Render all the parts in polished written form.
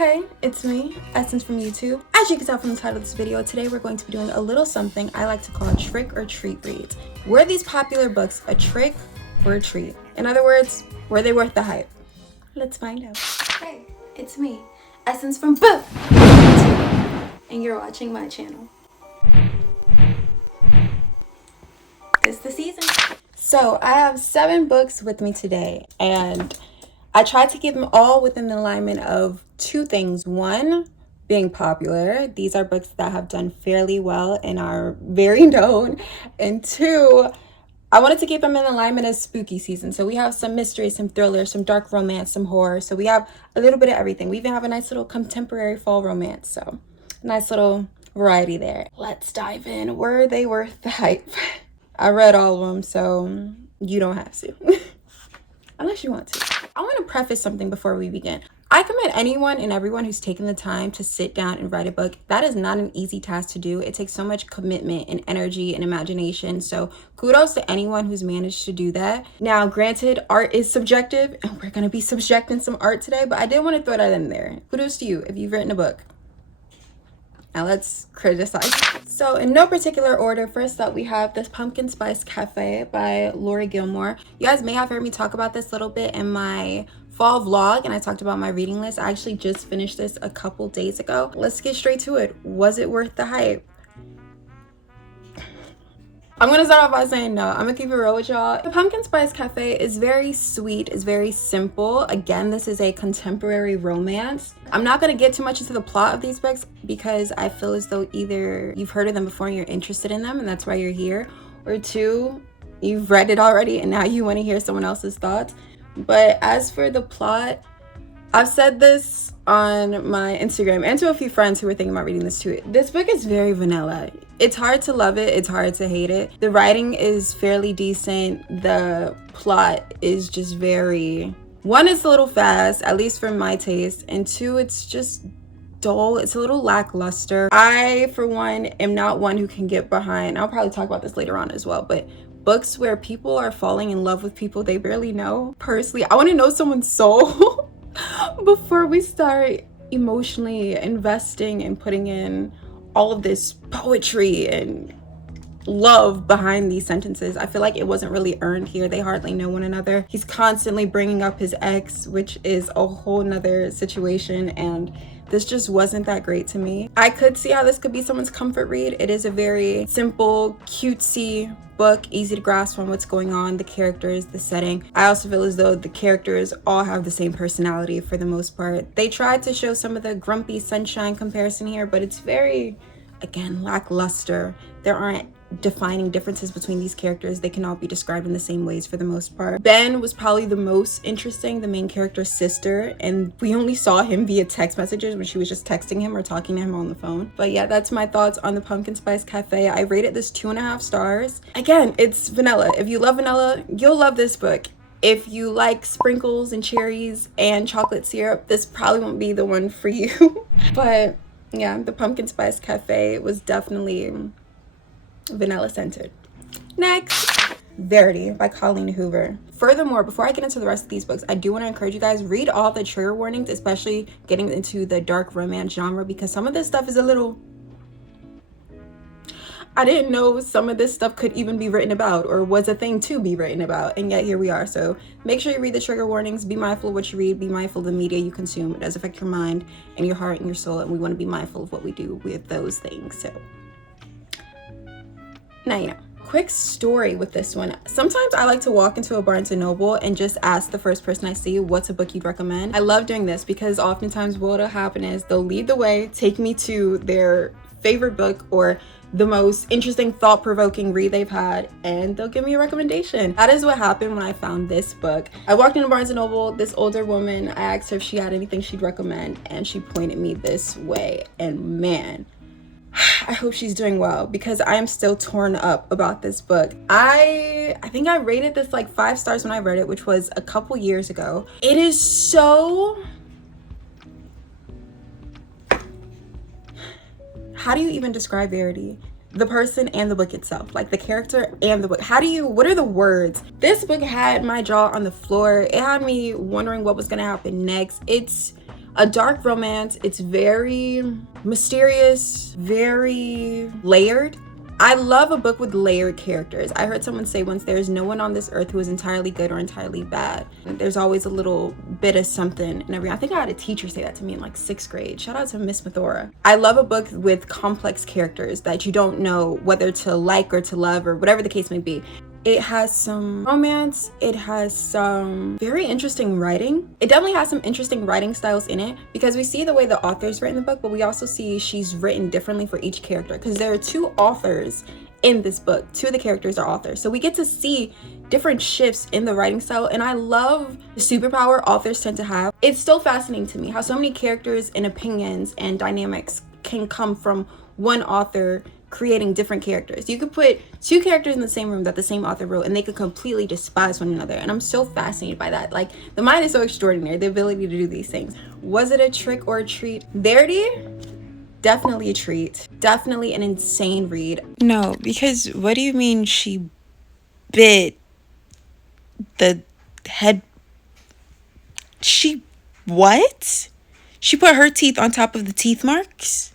Hey, it's me, Essence from YouTube. As you can tell from the title of this video, today we're going to be doing a little something I like to call trick or treat reads. Were these popular books a trick or a treat? In other words, were they worth the hype? Let's find out. Hey, it's me, Essence from YouTube, and you're watching my channel. It's the season. So I have 7 books with me today, and I tried to keep them all within the alignment of 2 things. 1, being popular. These are books that have done fairly well and are very known. And 2, I wanted to keep them in alignment as spooky season. So we have some mystery, some thriller, some dark romance, some horror. So we have a little bit of everything. We even have a nice little contemporary fall romance. So nice little variety there. Let's dive in. Were they worth the hype? I read all of them, so you don't have to. Unless you want to. I want to preface something before we begin. I commend anyone and everyone who's taken the time to sit down and write a book. That is not an easy task to do. It takes so much commitment and energy and imagination. So kudos to anyone who's managed to do that. Now, granted, art is subjective, and we're going to be subjecting some art today, but I did want to throw that in there. Kudos to you if you've written a book. Now let's criticize. So in no particular order, first up we have this Pumpkin Spice Cafe by Lori Gilmore. You guys may have heard me talk about this a little bit in my fall vlog, and I talked about my reading list. I actually just finished this a couple days ago. Let's get straight to it. Was it worth the hype? I'm gonna start off by saying no. I'm gonna keep it real with y'all. The Pumpkin Spice Cafe is very sweet, it's very simple. Again, this is a contemporary romance. I'm not gonna get too much into the plot of these books because I feel as though either you've heard of them before and you're interested in them and that's why you're here, or 2, you've read it already and now you want to hear someone else's thoughts. But as for the plot, I've said this on my Instagram and to a few friends who were thinking about reading this too. This book is very vanilla. It's hard to love it, it's hard to hate it. The writing is fairly decent. The plot is just very... 1, it's a little fast, at least for my taste, and 2, it's just dull. It's a little lackluster. I, for one, am not one who can get behind, I'll probably talk about this later on as well, but books where people are falling in love with people they barely know. Personally, I want to know someone's soul before we start emotionally investing and putting in all of this poetry and love behind these sentences. I feel like it wasn't really earned here. They hardly know one another. He's constantly bringing up his ex, which is a whole nother situation, and this just wasn't that great to me. I could see how this could be someone's comfort read. It is a very simple, cutesy book, easy to grasp on what's going on, the characters, the setting. I also feel as though the characters all have the same personality for the most part. They tried to show some of the grumpy sunshine comparison here, but it's very, again, lackluster. There aren't defining differences between these characters. They can all be described in the same ways for the most part. Ben was probably the most interesting, the main character's sister, and we only saw him via text messages when she was just texting him or talking to him on the phone. But yeah, that's my thoughts on the Pumpkin Spice Cafe. I rated this 2.5 stars. Again, it's vanilla. If you love vanilla, you'll love this book. If you like sprinkles and cherries and chocolate syrup, this probably won't be the one for you. But yeah, the Pumpkin Spice Cafe was definitely vanilla scented. Next, Verity by Colleen Hoover. Furthermore, before I get into the rest of these books, I do want to encourage you guys, read all the trigger warnings, especially getting into the dark romance genre, because some of this stuff is a little... I didn't know some of this stuff could even be written about or was a thing to be written about, and yet here we are. So make sure you read the trigger warnings, be mindful of what you read, be mindful of the media you consume. It does affect your mind and your heart and your soul, and we want to be mindful of what we do with those things. So now you know. Quick story with this one. Sometimes I like to walk into a Barnes & Noble and just ask the first person I see, what's a book you'd recommend? I love doing this because oftentimes what'll happen is they'll lead the way, take me to their favorite book or the most interesting, thought-provoking read they've had, and they'll give me a recommendation. That is what happened when I found this book. I walked into Barnes & Noble, this older woman, I asked her if she had anything she'd recommend, and she pointed me this way, and man, I hope she's doing well because I am still torn up about this book. I think I rated this like 5 stars when I read it, which was a couple years ago. It is so... How do you even describe Verity? The person and the book itself, like the character and the book. What are the words? This book had my jaw on the floor. It had me wondering what was gonna happen next. It's a dark romance. It's very mysterious, very layered. I love a book with layered characters. I heard someone say once, there's no one on this earth who is entirely good or entirely bad. There's always a little bit of something and everything. I think I had a teacher say that to me in like 6th grade. Shout out to Miss Mathora. I love a book with complex characters that you don't know whether to like or to love or whatever the case may be. It has some romance. It has some very interesting writing. It definitely has some interesting writing styles in it, because we see the way the author's written the book, but we also see she's written differently for each character, because there are 2 authors in this book. 2 of the characters are authors. So we get to see different shifts in the writing style, and I love the superpower authors tend to have. It's still fascinating to me how so many characters and opinions and dynamics can come from one author creating different characters. You could put 2 characters in the same room that the same author wrote and they could completely despise one another, and I'm so fascinated by that. Like, the mind is so extraordinary, the ability to do these things. Was it a trick or a treat? Verity, definitely a treat, definitely an insane read. No, because what do you mean she bit the head? She what? She put her teeth on top of the teeth marks?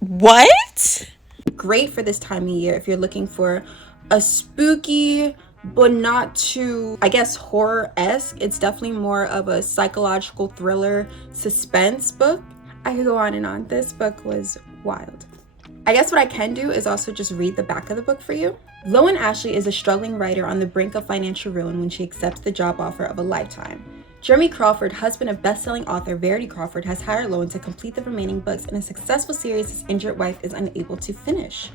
What? Great for this time of year if you're looking for a spooky but not too, I guess, horror-esque. It's definitely more of a psychological thriller suspense book. I could go on and on. This book was wild. I guess what I can do is also just read the back of the book for you. Loan Ashley is a struggling writer on the brink of financial ruin when she accepts the job offer of a lifetime. Jeremy Crawford, husband of best-selling author Verity Crawford, has hired Loan to complete the remaining books in a successful series his injured wife is unable to finish.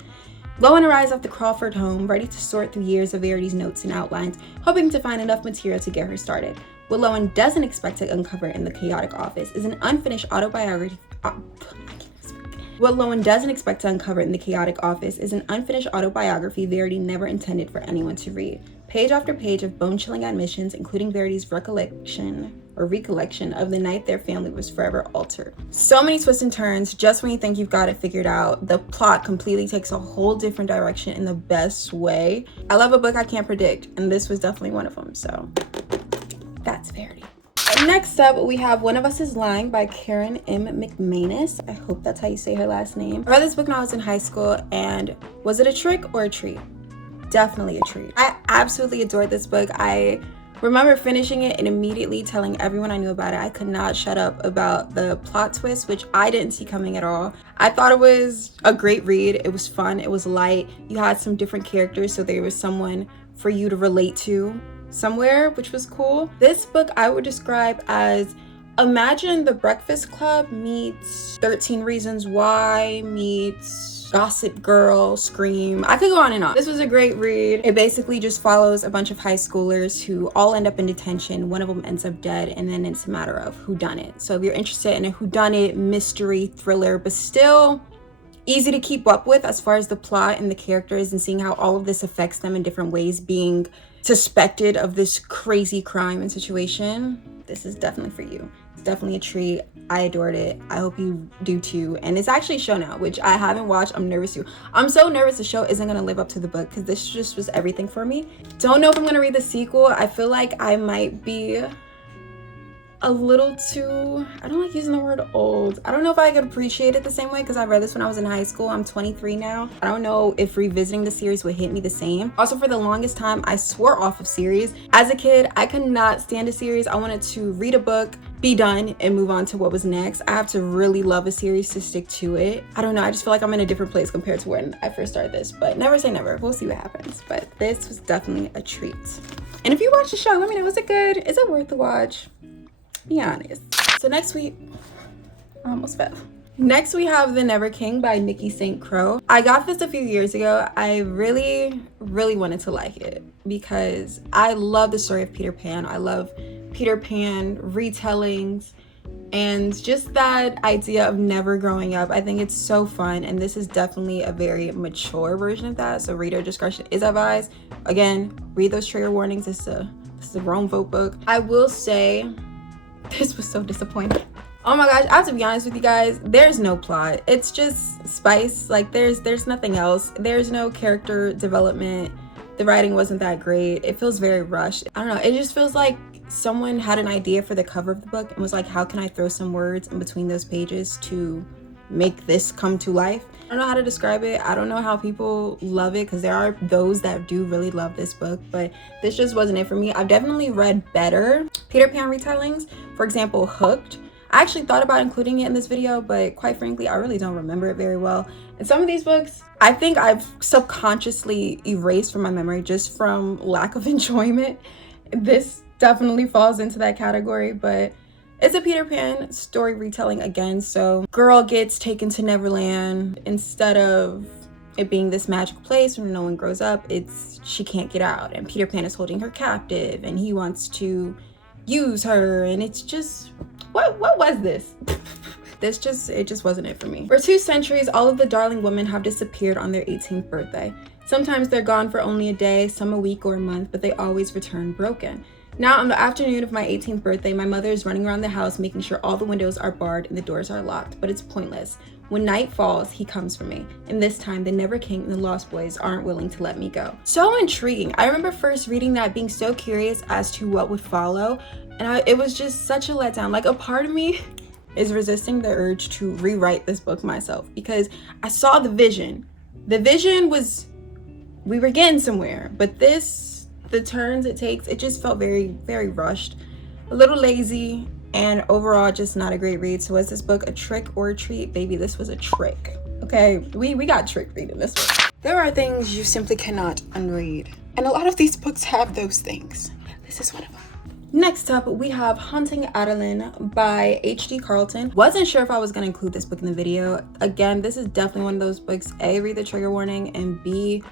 Loan arrives at the Crawford home, ready to sort through years of Verity's notes and outlines, hoping to find enough material to get her started. What Loan doesn't expect to uncover in the chaotic office is an unfinished autobiography. What Loan doesn't expect to uncover in the chaotic office is an unfinished autobiography Verity never intended for anyone to read. Page after page of bone-chilling admissions, including Verity's recollection of the night their family was forever altered. So many twists and turns. Just when you think you've got it figured out, the plot completely takes a whole different direction in the best way. I love a book I can't predict, and this was definitely one of them, so that's Verity. Next up, we have One of Us is Lying by Karen M. McManus. I hope that's how you say her last name. I read this book when I was in high school, and was it a trick or a treat? Definitely a treat. I absolutely adored this book. I remember finishing it and immediately telling everyone I knew about it. I could not shut up about the plot twist, which I didn't see coming at all. I thought it was a great read. It was fun. It was light. You had some different characters, so there was someone for you to relate to somewhere, which was cool. This book I would describe as, imagine The Breakfast Club meets 13 Reasons Why meets Gossip Girl, Scream. I could go on and on. This was a great read. It basically just follows a bunch of high schoolers who all end up in detention. One of them ends up dead, and then it's a matter of whodunit. So if you're interested in a whodunit mystery thriller, but still easy to keep up with as far as the plot and the characters and seeing how all of this affects them in different ways, being suspected of this crazy crime and situation, this is definitely for you. It's definitely a treat. I adored it. I hope you do too. And it's actually a show now, which I haven't watched. I'm nervous too. I'm so nervous the show isn't gonna live up to the book, because this just was everything for me. Don't know if I'm gonna read the sequel. I feel like I might be a little too, I don't like using the word old. I don't know if I could appreciate it the same way, because I read this when I was in high school. I'm 23 now. I don't know if revisiting the series would hit me the same. Also, for the longest time, I swore off of series. As a kid, I could not stand a series. I wanted to read a book, be done, and move on to what was next. I have to really love a series to stick to it. I don't know, I just feel like I'm in a different place compared to when I first started this, but never say never. We'll see what happens. But this was definitely a treat. And if you watch the show, let me know, is it good? Is it worth the watch? Be honest. So next week, I almost fell. Next we have The Never King by Nikki St. Croix. I got this a few years ago. I really wanted to like it because I love the story of Peter Pan. I love Peter Pan retellings and just that idea of never growing up. I think it's so fun, and this is definitely a very mature version of that, so reader discretion is advised. Again, read those trigger warnings. This is a grown folk book. I will say this was so disappointing. Oh my gosh, I have to be honest with you guys, there's no plot. It's just spice. Like there's nothing else. There's no character development. The writing wasn't that great. It feels very rushed. I don't know, it just feels like someone had an idea for the cover of the book and was like, how can I throw some words in between those pages to make this come to life? I don't know how to describe it. I don't know how people love it, because there are those that do really love this book, but this just wasn't it for me. I've definitely read better Peter Pan retellings. For example, Hooked. I actually thought about including it in this video, but quite frankly, I really don't remember it very well. And some of these books, I think I've subconsciously erased from my memory just from lack of enjoyment. This definitely falls into that category, but it's a Peter Pan story retelling again. So girl gets taken to Neverland. Instead of it being this magical place where no one grows up, she can't get out, and Peter Pan is holding her captive and he wants to use her, and it's just, what was this? It just wasn't it for me. For 2 centuries, all of the darling women have disappeared on their 18th birthday. Sometimes they're gone for only a day, some a week or a month, but they always return broken. Now, on the afternoon of my 18th birthday, my mother is running around the house making sure all the windows are barred and the doors are locked, but it's pointless. When night falls, he comes for me, and this time the Never King and the Lost Boys aren't willing to let me go. So intriguing. I remember first reading that, being so curious as to what would follow, and it was just such a letdown. Like, a part of me is resisting the urge to rewrite this book myself, because I saw the vision. The vision was, we were getting somewhere, but the turns it takes, it just felt very, very rushed, a little lazy, and overall just not a great read. So was this book a trick or a treat? Baby, this was a trick. Okay, we got tricked reading this one. There are things you simply cannot unread, and a lot of these books have those things. This is one of them. Next up, we have Hunting Adeline by H.D. Carlton. Wasn't sure if I was going to include this book in the video. Again, this is definitely one of those books, A, read the trigger warning, and B,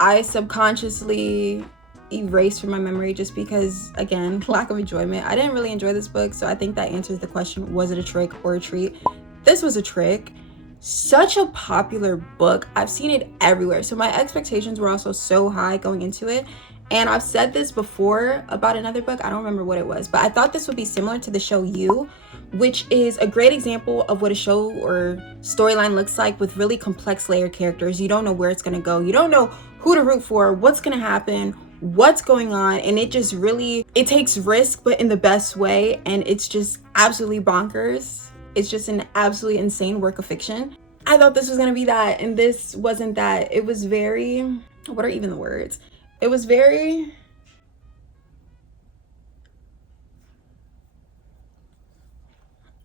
I subconsciously erased from my memory just because, again, lack of enjoyment. I didn't really enjoy this book, so I think that answers the question, was it a trick or a treat? This was a trick. Such a popular book. I've seen it everywhere, so my expectations were also so high going into it. And I've said this before about another book, I don't remember what it was, but I thought this would be similar to the show You, which is a great example of what a show or storyline looks like, with really complex layered characters. You don't know where it's going to go. You don't know who to root for, what's going to happen, what's going on. And it just really, it takes risk, but in the best way. And it's just absolutely bonkers. It's just an absolutely insane work of fiction. I thought this was going to be that, and this wasn't that. It was very, what are even the words? It was very,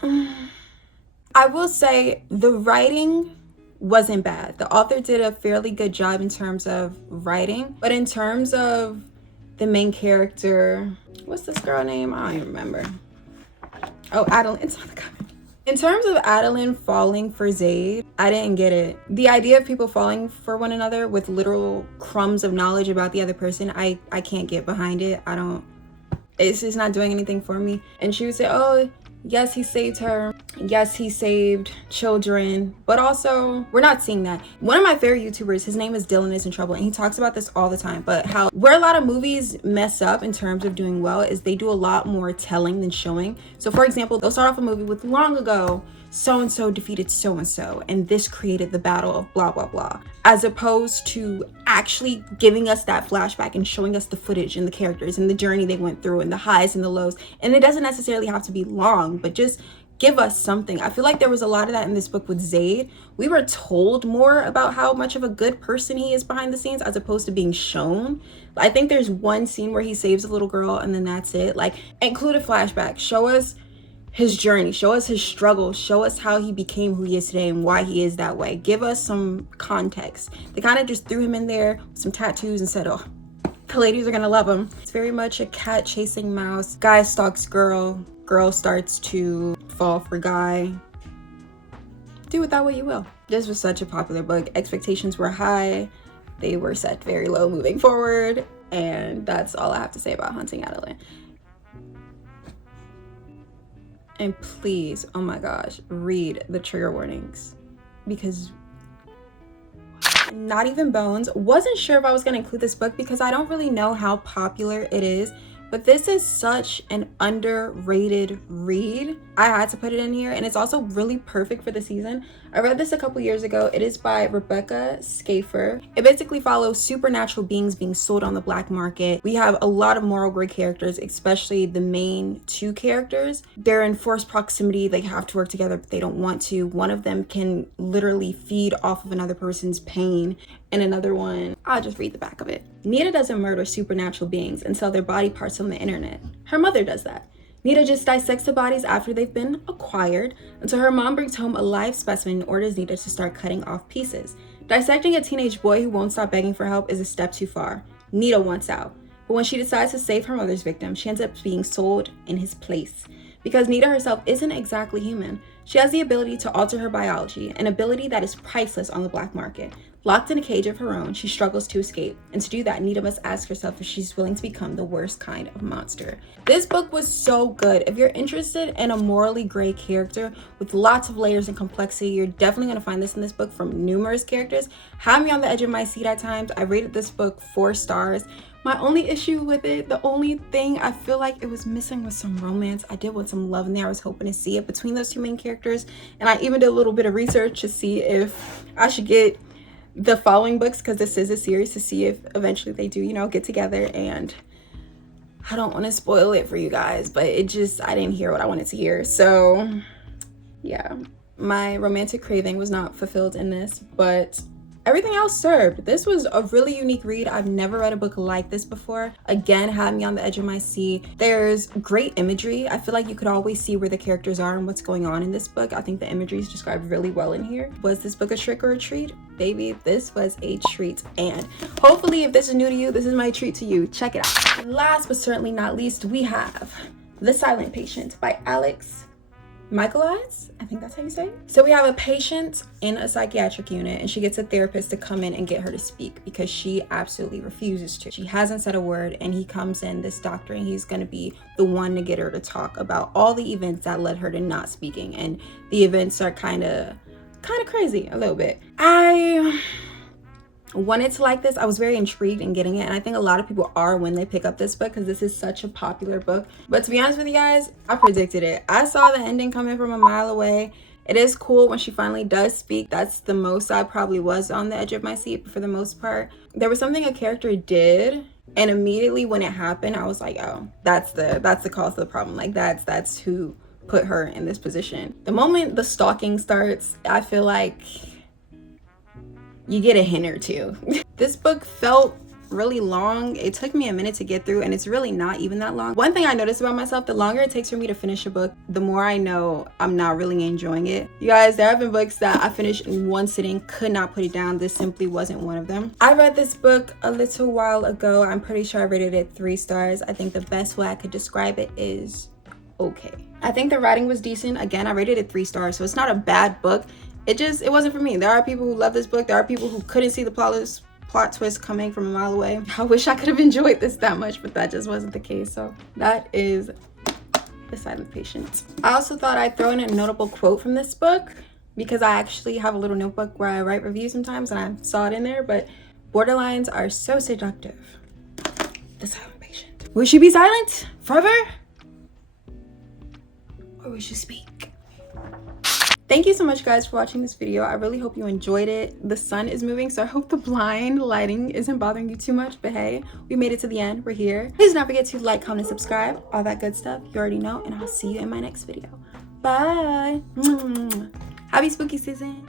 I will say the writing wasn't bad. The author did a fairly good job in terms of writing, but in terms of the main character, what's this girl name? I don't even remember. Oh, Adeline, it's on the cover. In terms of Adeline falling for Zaid, I didn't get it. The idea of people falling for one another with literal crumbs of knowledge about the other person, I can't get behind it. It's just not doing anything for me. And she would say, oh, yes, he saved her. Yes, he saved children. But also, we're not seeing that. One of my favorite YouTubers, his name is Dylan Is in Trouble, and he talks about this all the time. But how where a lot of movies mess up in terms of doing well is they do a lot more telling than showing. So for example, they'll start off a movie with long ago, so-and-so defeated so-and-so, and this created the battle of blah, blah, blah, as opposed to actually giving us that flashback and showing us the footage and the characters and the journey they went through and the highs and the lows. And it doesn't necessarily have to be long, but just give us something. I feel like there was a lot of that in this book with Zaid. We were told more about how much of a good person he is behind the scenes as opposed to being shown. I think there's one scene where he saves a little girl and then that's it. Like, include a flashback, show us his journey, show us his struggle, show us how he became who he is today and why he is that way. Give us some context. They kind of just threw him in there with some tattoos and said, oh, the ladies are gonna love him. It's very much a cat chasing mouse. Guy stalks girl. Girl starts to fall for guy. Do with that what you will. This was such a popular book. Expectations were high. They were set very low moving forward. And that's all I have to say about Hunting Adeline. And please, oh my gosh, read the trigger warnings, because Not Even Bones. Wasn't sure if I was going to include this book because I don't really know how popular it is but this is such an underrated read. I had to put it in here, and it's also really perfect for the season. I read this a couple years ago. It is by Rebecca Schaefer. It basically follows supernatural beings being sold on the black market. We have a lot of moral gray characters, especially the main two characters. They're in forced proximity. They have to work together, but they don't want to. One of them can literally feed off of another person's pain, and another one, I'll just read the back of it. Nita doesn't murder supernatural beings and sell their body parts on the internet. Her mother does that. Nita just dissects the bodies after they've been acquired until her mom brings home a live specimen and orders Nita to start cutting off pieces. Dissecting a teenage boy who won't stop begging for help is a step too far. Nita wants out. But when she decides to save her mother's victim, she ends up being sold in his place. Because Nita herself isn't exactly human, she has the ability to alter her biology, an ability that is priceless on the black market. Locked in a cage of her own, she struggles to escape, and to do that, Nita must ask herself if she's willing to become the worst kind of monster. This book was so good. If you're interested in a morally gray character with lots of layers and complexity, you're definitely going to find this in this book from numerous characters. Had me on the edge of my seat at times. I rated this book 4 stars. My only issue with it, the only thing I feel like it was missing was some romance. I did want some love in there. I was hoping to see it between those two main characters, and I even did a little bit of research to see if I should get the following books, because this is a series, to see if eventually they do, you know, get together. And I don't want to spoil it for you guys, but I didn't hear what I wanted to hear. So yeah, my romantic craving was not fulfilled in this, but everything else served. This was a really unique read. I've never read a book like this before. Again, had me on the edge of my seat. There's great imagery. I feel like you could always see where the characters are and what's going on in this book. I think the imagery is described really well in here. Was this book a trick or a treat? Baby, this was a treat. And hopefully, if this is new to you, this is my treat to you. Check it out. Last but certainly not least, we have The Silent Patient by Alex Michaelides, I think that's how you say it. So we have a patient in a psychiatric unit, and she gets a therapist to come in and get her to speak because she absolutely refuses to. She hasn't said a word, and he comes in, this doctor, and he's going to be the one to get her to talk about all the events that led her to not speaking. And the events are kind of crazy a little bit. I wanted to like this. I was very intrigued in getting it, and I think a lot of people are when they pick up this book because this is such a popular book. But to be honest with you guys, I predicted it. I saw the ending coming from a mile away. It is cool when she finally does speak. That's the most I probably was on the edge of my seat, but for the most part, there was something a character did, and immediately when it happened, I was like, oh, that's the cause of the problem. Like that's who put her in this position. The moment the stalking starts, I feel like you get a hint or two. This book felt really long. It took me a minute to get through, and it's really not even that long. One thing I noticed about myself, the longer it takes for me to finish a book, the more I know I'm not really enjoying it. You guys, there have been books that I finished in one sitting, could not put it down. This simply wasn't one of them. I read this book a little while ago. I'm pretty sure I rated it 3 stars. I think the best way I could describe it is okay. I think the writing was decent. Again, I rated it 3 stars, so it's not a bad book. It wasn't for me. There are people who love this book. There are people who couldn't see the plot twist coming from a mile away. I wish I could have enjoyed this that much, but that just wasn't the case. So that is The Silent Patient. I also thought I'd throw in a notable quote from this book because I actually have a little notebook where I write reviews sometimes, and I saw it in there. But borderlines are so seductive. The Silent Patient. Will she be silent forever? Or will she speak? Thank you so much, guys, for watching this video. I really hope you enjoyed it. The sun is moving, so I hope the blind lighting isn't bothering you too much. But hey, we made it to the end. We're here. Please do not forget to like, comment, subscribe, all that good stuff. You already know, and I'll see you in my next video. Bye. Happy spooky season.